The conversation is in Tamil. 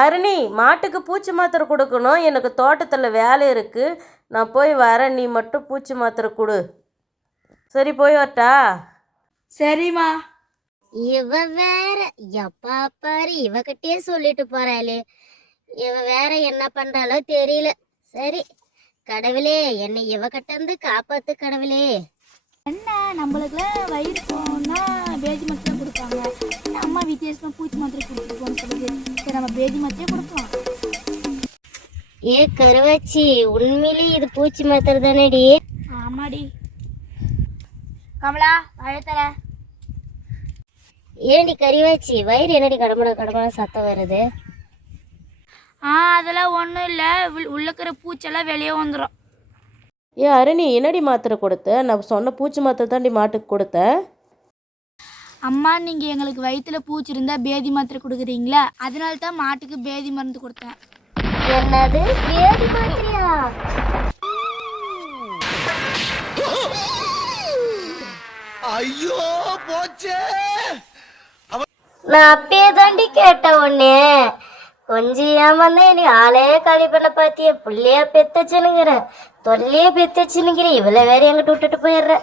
ஹரிணி, மாட்டுக்கு பூச்சி மாத்திரை கொடுக்கணும். எனக்கு தோட்டத்தில் வேலை இருக்குது. நான் போய் வரேன். நீ மட்டும் பூச்சி மாத்திரை கொடு. சரி, போய் வரட்டா? சரிம்மா. இவ வேற எப்பா பாரு இவகிட்டே சொல்லிட்டு போறாளே. இவ வேற என்ன பண்றாளோ தெரியல. சரி கடவுளே, என்னை இவகிட்ட இருந்து காப்பாத்து கடவுளே. என்ன நம்மளுக்குலாம் வயிறு போனா பேதி மாத்திரை கொடுப்பாங்க. அம்மா வித்தியாசமா பூச்சி மாத்திரை கொடுத்துருக்கோன்னு சொல்லுது. சரி, நம்ம பேதி மாத்திரையே கொடுக்கலாம். ஏ கருவாச்சி, உண்மையிலே இது பூச்சி மாத்திரை தானேடி? ஆமாடி. கமலா, அழைத்தர. ஏண்டி கருவாச்சி, வயிறு என்னடி கடமுட கடமுட சத்தம் வருது? அதெல்லாம் ஒன்றும் இல்லை. உள்ளக்கிற பூச்செல்லாம் வெளியே வந்துடும். ஹரிணி, என்னடி மாத்திரை கொடுத்த? நான் சொன்ன பூச்சி மாத்திரை தாண்டி மாட்டுக்கு கொடுத்த. அம்மா, நீங்கள் எங்களுக்கு வயிற்றுல பூச்சி இருந்தால் பேதி மாத்திரை கொடுக்குறீங்களா? அதனால தான் மாட்டுக்கு பேதி மருந்து கொடுத்தேன். என்னது பேதி மாத்திரையா? ஐயோ போச்சே. நான் அப்பயே தாண்டி கேட்ட உடனே கொஞ்சம் ஏமாந்தா என்னை ஆளே காலி பண்ண பாத்திய. புள்ளையா பெத்தச்சுனுங்கிற தொல்லையே பெத்தச்சுனுங்கிற இவ்வளவு வேற எங்கிட்ட விட்டுட்டு போயிடுற.